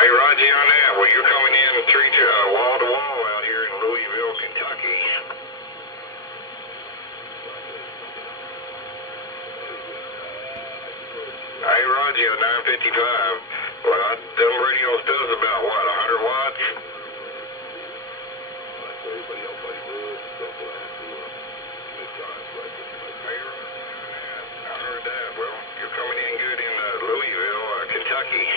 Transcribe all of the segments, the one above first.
Hey, Roger on that. Well, you're coming in wall to wall out here in Louisville, Kentucky. Hey, Roger, 955. Well, them radios does about, what, 100 watts? I heard that. Well, you're coming in good in Louisville, Kentucky.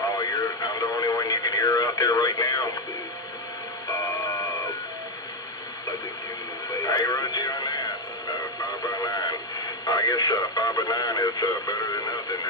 Oh, I'm the only one you can hear out there right now? Hey, Roger on that. 5 by 9. I guess 5 by 9 is better than nothing.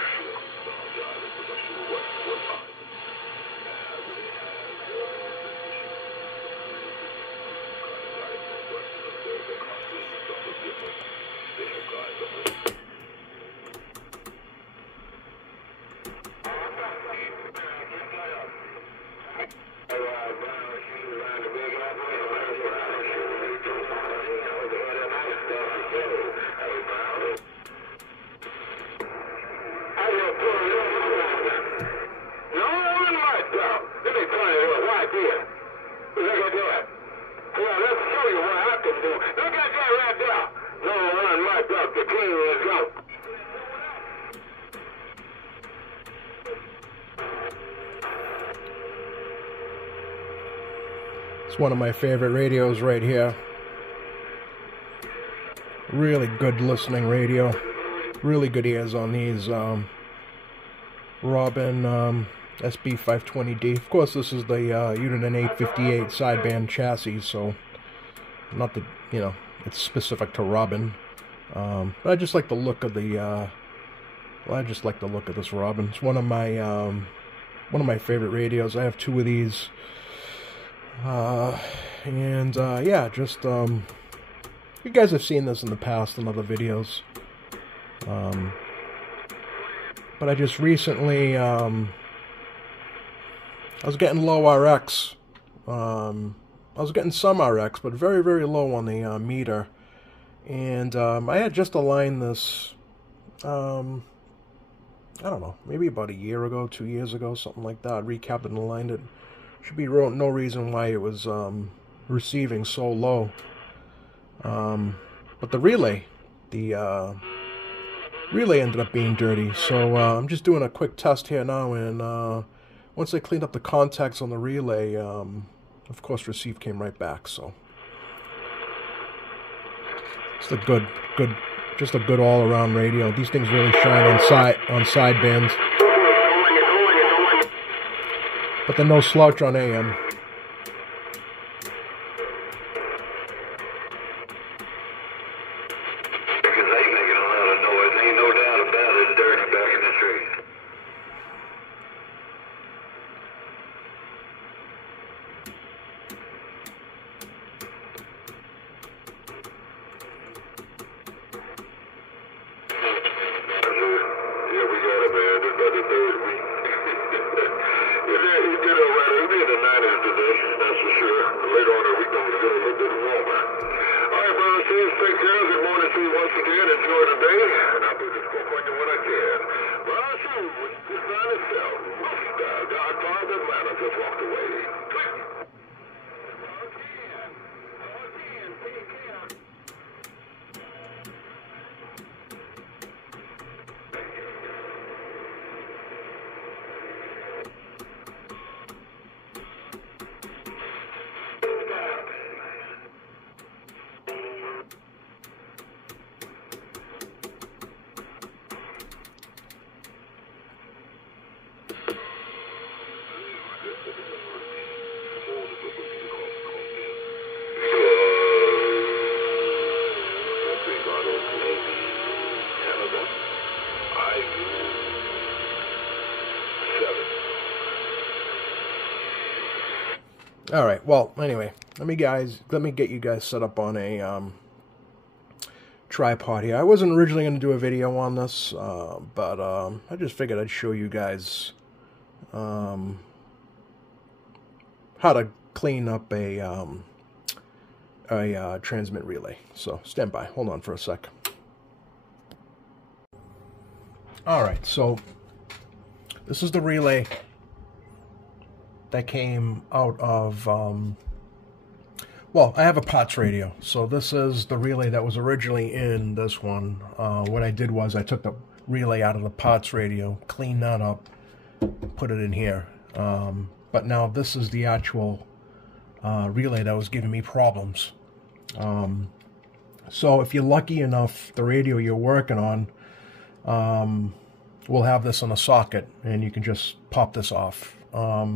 It's one of my favorite radios right here. Really good listening radio. Really good ears on these Robin SB520D. Of course, this is the Uniden 858 sideband chassis, so not that, you know, it's specific to Robin. But I just like the look of the I just like the look of this Robin. It's one of my favorite radios. I have 2 of these. Yeah, just you guys have seen this in the past in other videos. But I just recently I was getting low RX. I was getting some RX, but very, very low on the meter. And I had just aligned this, I don't know, maybe about a year ago, 2 years ago, something like that. I recapped and aligned it. Should be no reason why it was receiving so low. But the relay ended up being dirty. So I'm just doing a quick test here now, and once I cleaned up the contacts on the relay, of course, receive came right back. So it's just a good all-around radio. These things really shine on sidebands. But they're no slouch on AM. Alright, well, anyway, let me get you guys set up on a tripod here. I wasn't originally going to do a video on this, but I just figured I'd show you guys how to clean up a transmit relay. So, stand by. Hold on for a sec. Alright, so this is the relay that came out of, well, I have a POTS radio, so this is the relay that was originally in this one. What I did was I took the relay out of the POTS radio, cleaned that up, put it in here. But now this is the actual relay that was giving me problems. So if you're lucky enough, the radio you're working on will have this in a socket, and you can just pop this off. A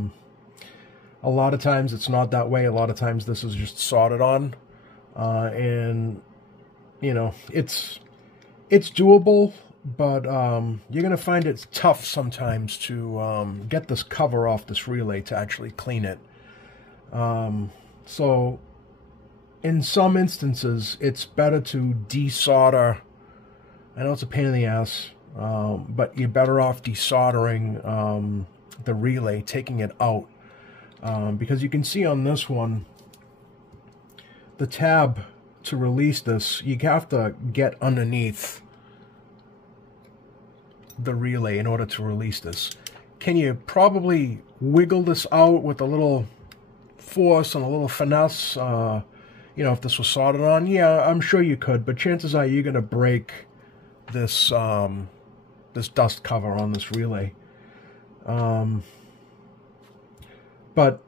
lot of times it's not that way. A lot of times this is just soldered on, and you know, it's doable, but you're gonna find it's tough sometimes to get this cover off this relay to actually clean it. So in some instances it's better to desolder. I know it's a pain in the ass, but you're better off desoldering the relay, taking it out. Because you can see on this one, the tab to release this, you have to get underneath the relay in order to release this. Can you probably wiggle this out with a little force and a little finesse? You know, if this was soldered on, yeah, I'm sure you could, but chances are you're going to break this, this dust cover on this relay. But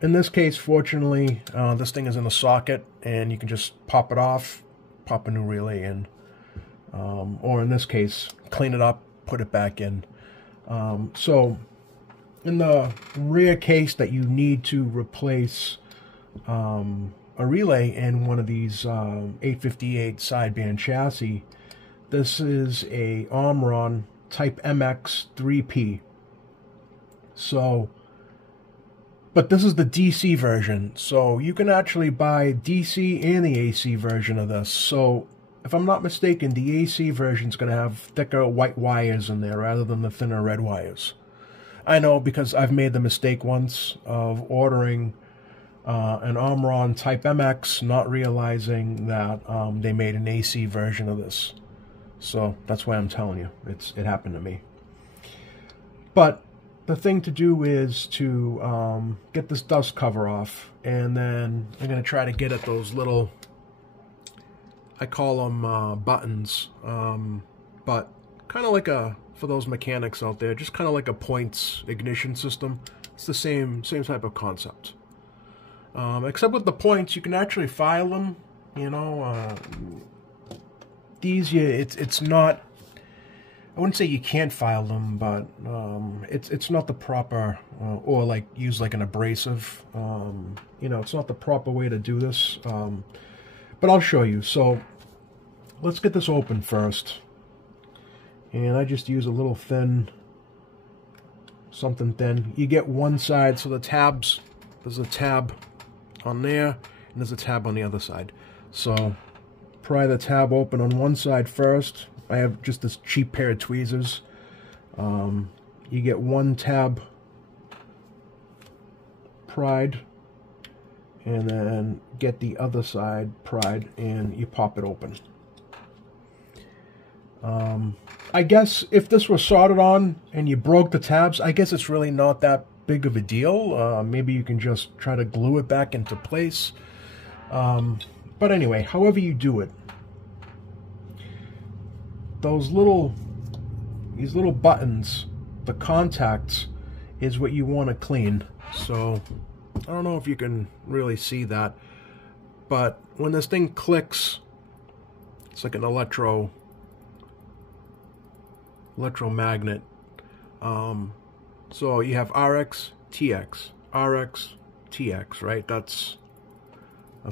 in this case, fortunately, this thing is in a socket, and you can just pop it off, pop a new relay in, or in this case, clean it up, put it back in. So in the rare case that you need to replace a relay in one of these 858 sideband chassis, this is a Omron Type MX 3P. So, but this is the DC version, so you can actually buy DC and the AC version of this. So, if I'm not mistaken, the AC version is going to have thicker white wires in there rather than the thinner red wires. I know, because I've made the mistake once of ordering an Omron Type MX, not realizing that they made an AC version of this. So, that's why I'm telling you. It happened to me. But the thing to do is to get this dust cover off, and then I'm going to try to get at those little, I call them buttons, but kind of like for those mechanics out there, just kind of like a points ignition system. It's the same type of concept. Except with the points, you can actually file them, you know. These, it's not, I wouldn't say you can't file them, but it's not the proper, or like use like an abrasive, you know, it's not the proper way to do this, but I'll show you. So let's get this open first, and I just use a little thin, something thin. You get one side, so the tabs, there's a tab on there, and there's a tab on the other side. So pry the tab open on one side first. I have just this cheap pair of tweezers. You get one tab pried, and then get the other side pried, and you pop it open. I guess if this was soldered on and you broke the tabs, I guess it's really not that big of a deal. Maybe you can just try to glue it back into place. But anyway, however you do it, these little buttons, the contacts, is what you want to clean. So I don't know if you can really see that, but when this thing clicks, it's like an electromagnet. So you have RX, TX, RX, TX, right? That's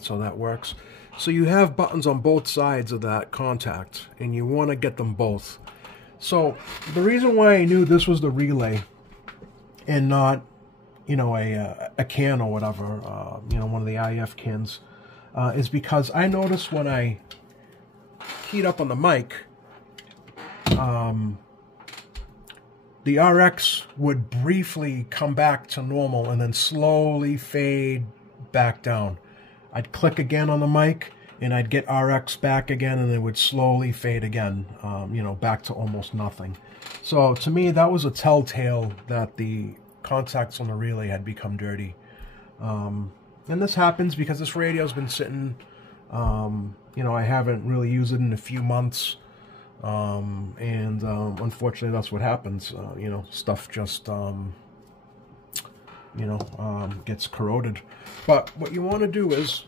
how that works. So you have buttons on both sides of that contact, and you want to get them both. So the reason why I knew this was the relay and not, you know, a can or whatever, you know, one of the IF cans, is because I noticed when I heat up on the mic, the RX would briefly come back to normal and then slowly fade back down. I'd click again on the mic, and I'd get RX back again, and it would slowly fade again, you know, back to almost nothing. So to me, that was a telltale that the contacts on the relay had become dirty. And this happens because this radio's been sitting, you know, I haven't really used it in a few months. Unfortunately, that's what happens. You know, stuff just, you know, gets corroded. But what you want to do is,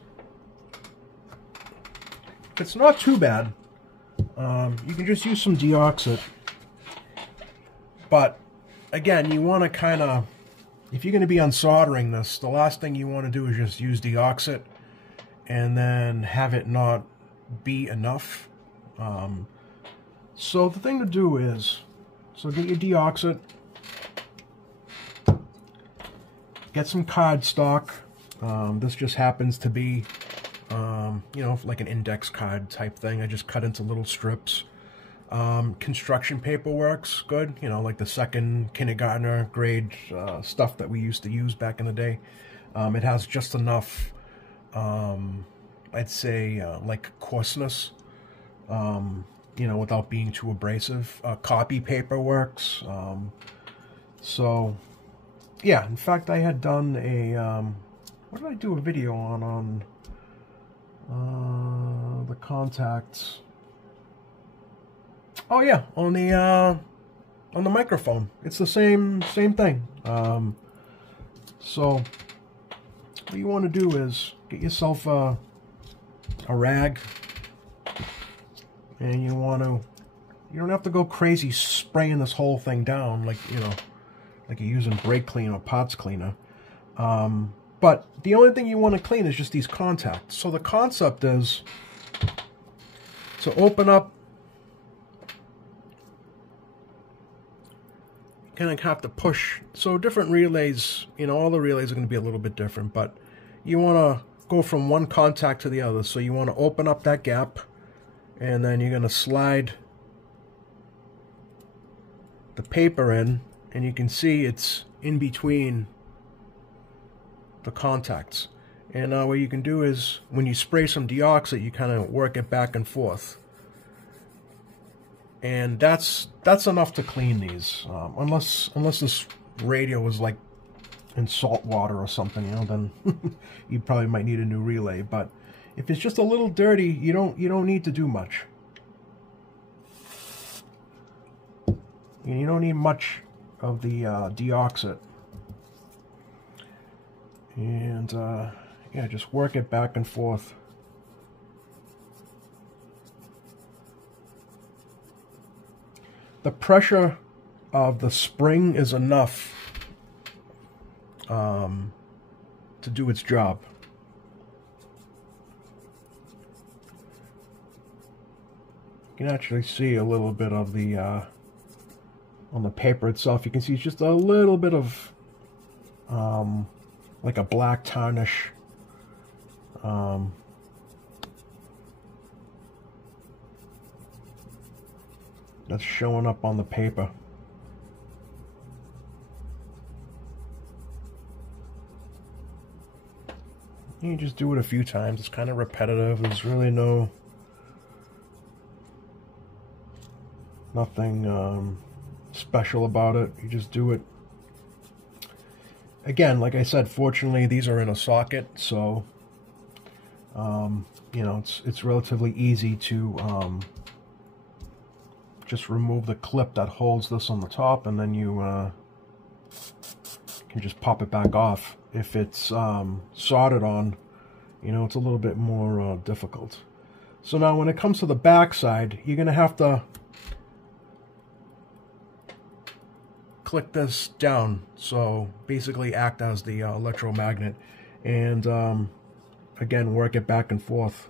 if it's not too bad, you can just use some deoxit. But again, you want to kind of, if you're going to be unsoldering this, the last thing you want to do is just use deoxit and then have it not be enough. So the thing to do is, so get your deoxit, get some cardstock. This just happens to be, you know, like an index card type thing. I just cut into little strips. Construction paper works good, you know, like the second kindergartner grade stuff that we used to use back in the day. It has just enough, I'd say, like coarseness, you know, without being too abrasive. Copy paper works. So, yeah, in fact, I had done a, what did I do a video on the contacts? Oh yeah, on the microphone. It's the same thing. So what you want to do is get yourself a rag, and you don't have to go crazy spraying this whole thing down like, you know, like you're using brake cleaner or parts cleaner. But the only thing you want to clean is just these contacts. So the concept is to open up. Kind of have to push. So different relays, you know, all the relays are going to be a little bit different, but you want to go from one contact to the other. So you want to open up that gap, and then you're going to slide the paper in, and you can see it's in between the contacts. And what you can do is, when you spray some deoxit, you kind of work it back and forth. And that's enough to clean these, unless this radio was like in salt water or something, you know, then you probably might need a new relay. But if it's just a little dirty, you don't need to do much. And you don't need much of the deoxit. And yeah, just work it back and forth. The pressure of the spring is enough to do its job. You can actually see a little bit of the, on the paper itself, you can see just a little bit of, like a black tarnish. That's showing up on the paper. You just do it a few times. It's kind of repetitive. There's really nothing special about it. You just do it. Again, like I said, fortunately these are in a socket, so you know, it's relatively easy to just remove the clip that holds this on the top, and then you can just pop it back off. If it's soldered on, you know, it's a little bit more difficult. So now when it comes to the back side, you're going to have to click this down, so basically act as the electromagnet, and again, work it back and forth.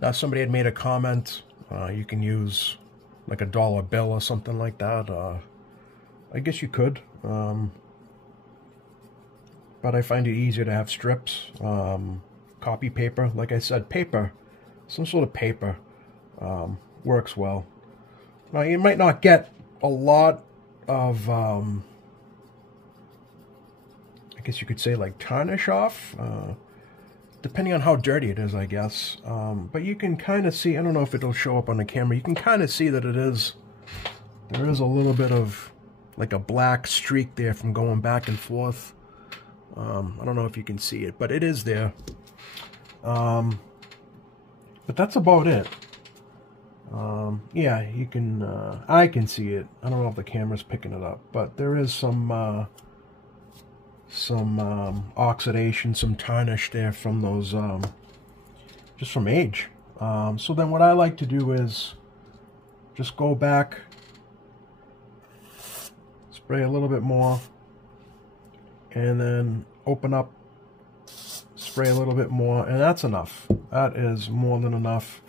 Now, somebody had made a comment, you can use like a dollar bill or something like that. I guess you could. but I find it easier to have strips. Copy paper, like I said, paper, some sort of paper works well. Now, you might not get a lot of, I guess you could say, like, tarnish off, depending on how dirty it is, I guess. But you can kind of see, I don't know if it'll show up on the camera, you can kind of see that there is a little bit of, like, a black streak there from going back and forth. I don't know if you can see it, but it is there. But that's about it. Yeah, you can, I can see it. I don't know if the camera's picking it up, but there is some oxidation, some tarnish there from those, just from age. So then what I like to do is just go back, spray a little bit more, and then open up, spray a little bit more, and that's enough. That is more than enough.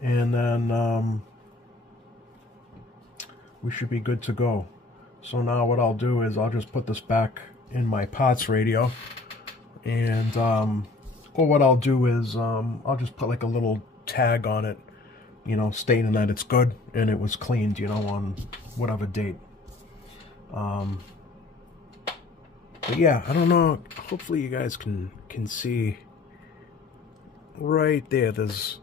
And then we should be good to go. So now what I'll do is I'll just put this back in my pots radio, and or what I'll do is I'll just put like a little tag on it, you know, stating that it's good and it was cleaned, you know, on whatever date. But yeah, I don't know, hopefully you guys can see right there, there's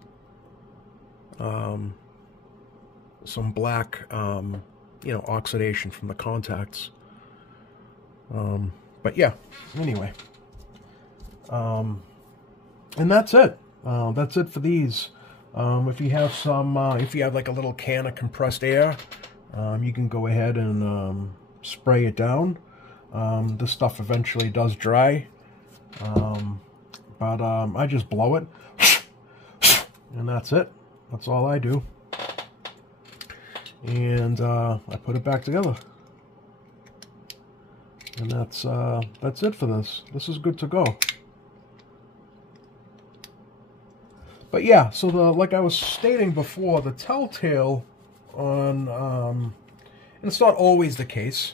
some black, you know, oxidation from the contacts. But yeah, anyway. And that's it. That's it for these. If you have some, if you have like a little can of compressed air, you can go ahead and spray it down. This stuff eventually does dry. But I just blow it. And that's it. That's all I do. And I put it back together. And that's it for this. This is good to go. But yeah, so like I was stating before, the telltale on, and it's not always the case,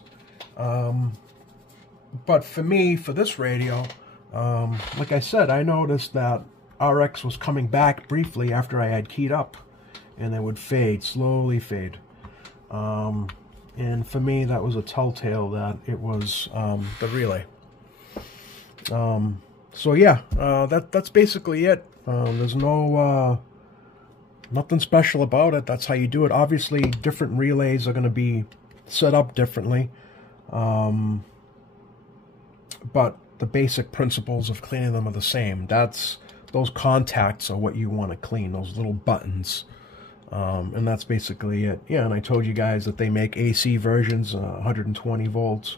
but for me, for this radio, like I said, I noticed that RX was coming back briefly after I had keyed up, and they would fade, slowly fade. And for me, that was a telltale that it was the relay. So yeah, that's basically it. There's no nothing special about it. That's how you do it. Obviously, different relays are going to be set up differently, but the basic principles of cleaning them are the same. Those contacts are what you want to clean, those little buttons. And that's basically it. Yeah, and I told you guys that they make AC versions, 120 volts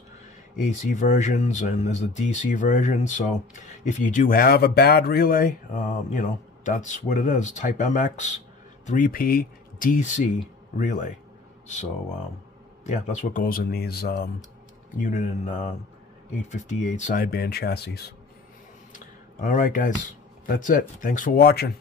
AC versions, and there's a DC version. So if you do have a bad relay, you know, that's what it is. Type MX 3P DC relay. So yeah, that's what goes in these unit and 858 sideband chassis. All right, guys, that's it. Thanks for watching.